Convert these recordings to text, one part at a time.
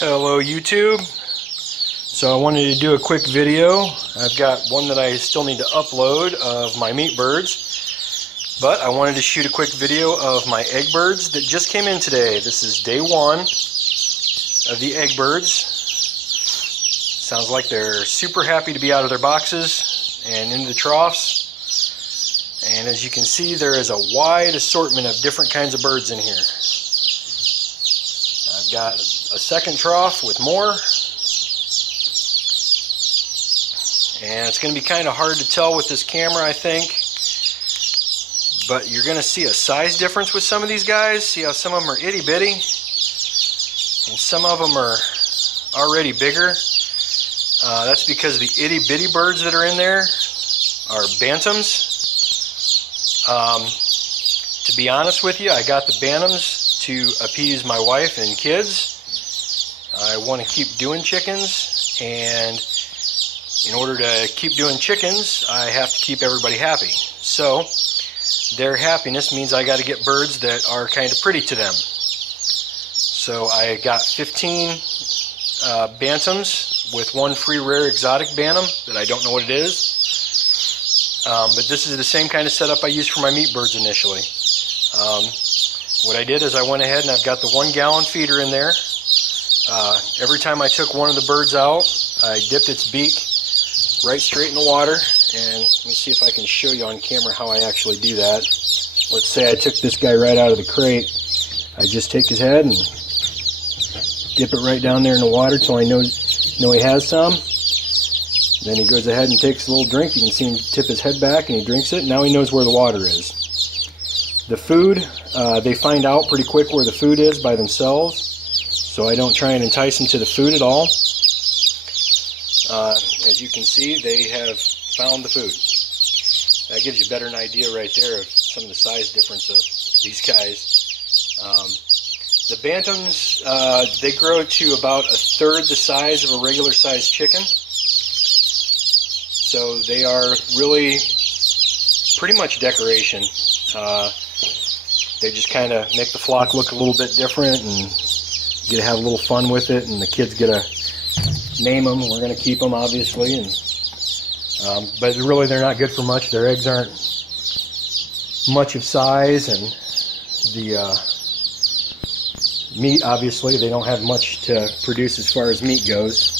Hello YouTube. So I wanted to do a quick video. I've got one that I still need to upload of my meat birds, but I wanted to shoot a quick video of my egg birds that just came in today. This is day one of the egg birds. Sounds like they're super happy to be out of their boxes and into the troughs. And as you can see, there is a wide assortment of different kinds of birds in here. I've got a second trough with more, and it's going to be kind of hard to tell with this camera, I think, but you're going to see a size difference with some of these guys. See how some of them are itty bitty and some of them are already bigger. That's because the itty bitty birds that are in there are bantams. To be honest with you, I got the bantams to appease my wife and kids. I want to keep doing chickens, and in order to keep doing chickens, I have to keep everybody happy. So their happiness means I got to get birds that are kind of pretty to them. So I got 15 bantams with one free rare exotic bantam that I don't know what it is. But this is the same kind of setup I used for my meat birds initially. What I did is I went ahead and I've got the 1 gallon feeder in there. Every time I took one of the birds out, I dipped its beak right straight in the water, and let me see if I can show you on camera how I actually do that. Let's say I took this guy right out of the crate. I just take his head and dip it right down there in the water till I know he has some. Then he goes ahead and takes a little drink. You can see him tip his head back and he drinks it. Now he knows where the water is. The food, they find out pretty quick where the food is by themselves. So I don't try and entice them to the food at all. As you can see, they have found the food. That gives you better an idea right there of some of the size difference of these guys. The bantams, they grow to about 1/3 the size of a regular sized chicken. So they are really pretty much decoration. They just kind of make the flock look a little bit different, and get to have a little fun with it, and the kids get to name them. We're going to keep them, obviously, and but really they're not good for much. Their eggs aren't much of size, and the meat, obviously, they don't have much to produce as far as meat goes.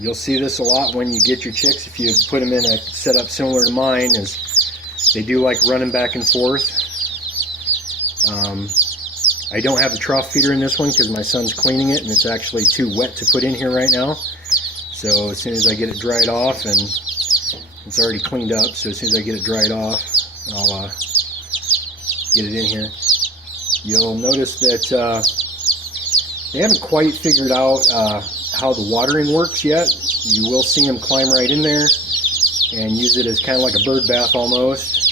You'll see this a lot when you get your chicks. If you put them in a setup similar to mine, is they do like running back and forth. I don't have the trough feeder in this one because my son's cleaning it and it's actually too wet to put in here right now. So as soon as I get it dried off, and it's already cleaned up, so as soon as I get it dried off, I'll get it in here. You'll notice that they haven't quite figured out how the watering works yet. You will see them climb right in there and use it as kind of like a bird bath almost.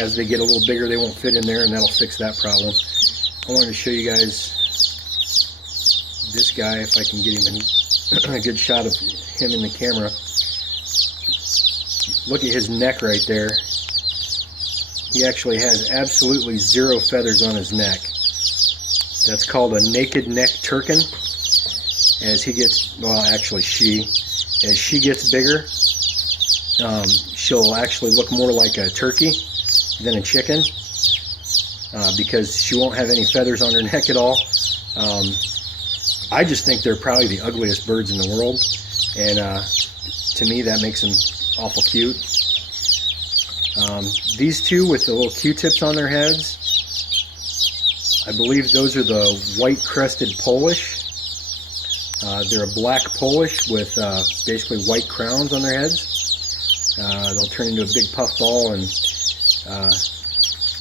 As they get a little bigger, they won't fit in there, and that'll fix that problem. I wanted to show you guys this guy, if I can get him a good shot of him in the camera. Look at his neck right there. He actually has absolutely 0 feathers on his neck. That's called a naked neck turkin. As he gets, well, actually as she gets bigger, she'll actually look more like a turkey than a chicken, because she won't have any feathers on her neck at all. I just think they're probably the ugliest birds in the world, and to me that makes them awful cute. These two with the little Q-tips on their heads, I believe those are the white-crested Polish. They're a black Polish with basically white crowns on their heads. They'll turn into a big puff ball, and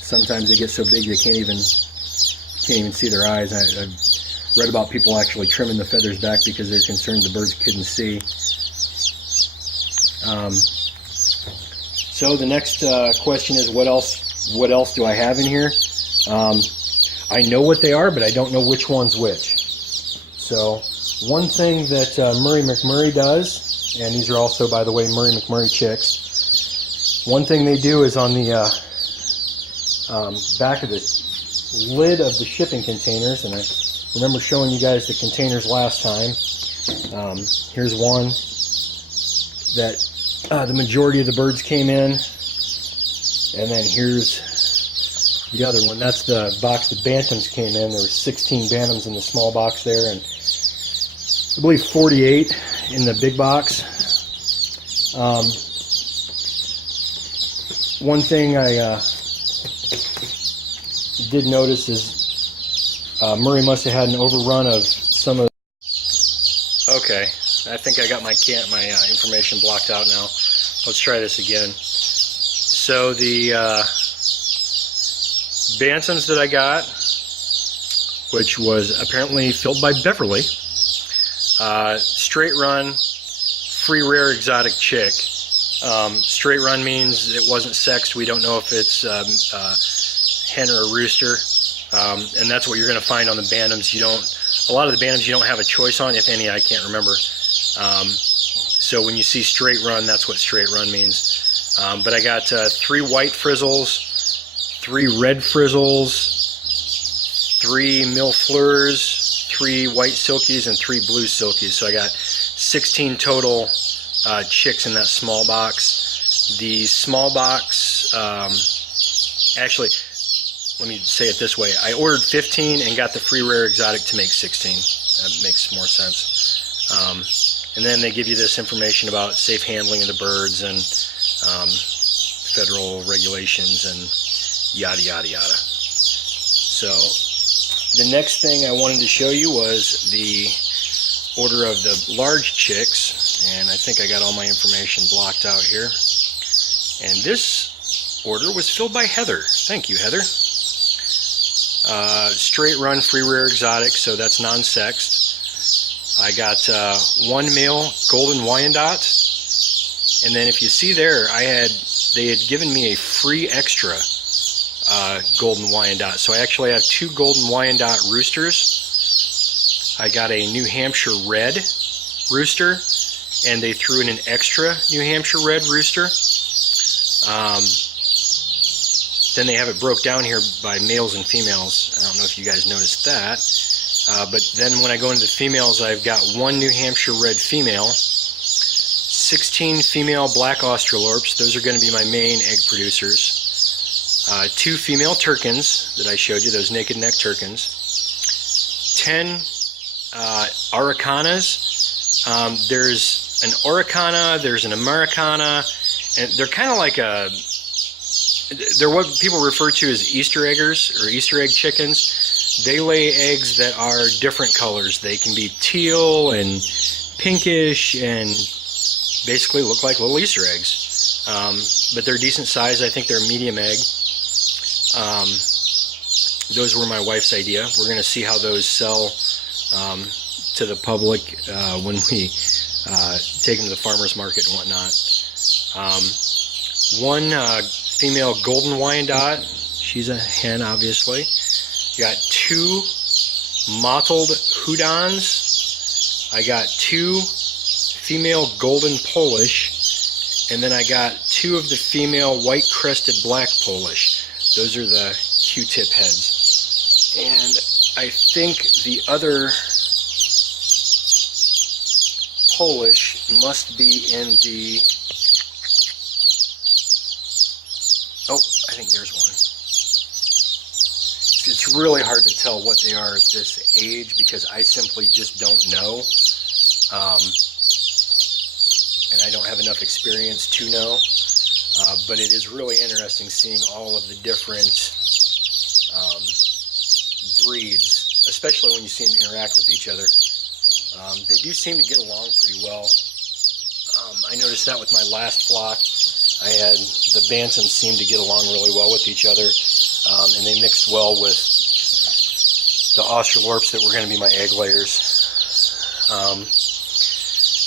sometimes they get so big you can't even see their eyes. I've read about people actually trimming the feathers back because they're concerned the birds couldn't see. So the next question is, what else do I have in here? I know what they are, but I don't know which one's which. So one thing that Murray McMurray does, and these are also, by the way, Murray McMurray chicks, One thing they do is on the back of the lid of the shipping containers, and I remember showing you guys the containers last time. Here's one that the majority of the birds came in, and then here's the other one. That's the box the bantams came in. There were 16 bantams in the small box there, and I believe 48 in the big box. One thing I did notice is Murray must have had an overrun of some of. Okay, I think I got my information blocked out now. Let's try this again. So the bantams that I got, which was apparently filled by Beverly, straight run, free rare exotic chick. Straight run means it wasn't sexed. We don't know if it's hen or a rooster, and that's what you're going to find on the bantams. A lot of the bantams you don't have a choice on, if any. I can't remember. So when you see straight run, that's what straight run means. But I got 3 white frizzles, 3 red frizzles, 3 mille fleurs, 3 white silkies, and 3 blue silkies. So I got 16 total chicks in that small box. The small box, actually, let me say it this way. I ordered 15 and got the free rare exotic to make 16. That makes more sense. And then they give you this information about safe handling of the birds and federal regulations and yada yada yada. So the next thing I wanted to show you was the order of the large chicks, and I think I got all my information blocked out here. And this order was filled by Heather. Thank you, Heather. Straight run, free rare exotic, so that's non-sexed. I got 1 male golden Wyandotte, and then if you see there, they had given me a free extra golden Wyandotte. So I actually have 2 golden Wyandotte roosters. I got a New Hampshire red rooster, and they threw in an extra New Hampshire red rooster. Then they have it broke down here by males and females. I don't know if you guys noticed that. But then when I go into the females, I've got 1 New Hampshire red female, 16 female black Australorps. Those are going to be my main egg producers. 2 female Turkins that I showed you, those naked neck Turkins. 10 Aracanas. There's an Araucana, there's an Americana, and they're kind of like they're what people refer to as Easter eggers or Easter egg chickens. They lay eggs that are different colors. They can be teal and pinkish and basically look like little Easter eggs. But they're decent size. I think they're a medium egg. Those were my wife's idea. We're going to see how those sell to the public when we take them to the farmer's market and whatnot. 1 female golden Wyandotte. She's a hen, obviously. You got 2 mottled Houdans. I got 2 female golden Polish, and then I got 2 of the female white-crested black Polish. Those are the Q-tip heads. And I think the other Polish must be in the... Oh, I think there's one. It's really hard to tell what they are at this age because I simply just don't know. And I don't have enough experience to know. But it is really interesting seeing all of the different breeds, especially when you see them interact with each other. They do seem to get along pretty well. I noticed that with my last flock. I had the bantams seem to get along really well with each other, and they mixed well with the Australorps that were going to be my egg layers.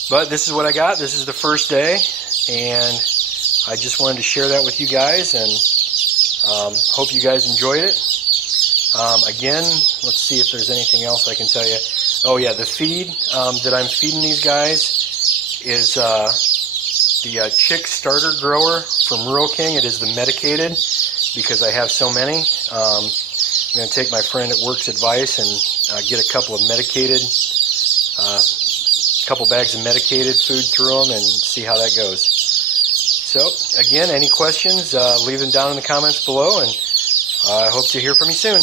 But this is what I got. This is the first day, and I just wanted to share that with you guys, and hope you guys enjoyed it. Again, let's see if there's anything else I can tell you. Oh yeah, the feed that I'm feeding these guys is the chick starter grower from Rural King. It is the medicated because I have so many. I'm going to take my friend at work's advice and get a couple of medicated, couple bags of medicated food through them and see how that goes. So again, any questions, leave them down in the comments below, and I hope to hear from you soon.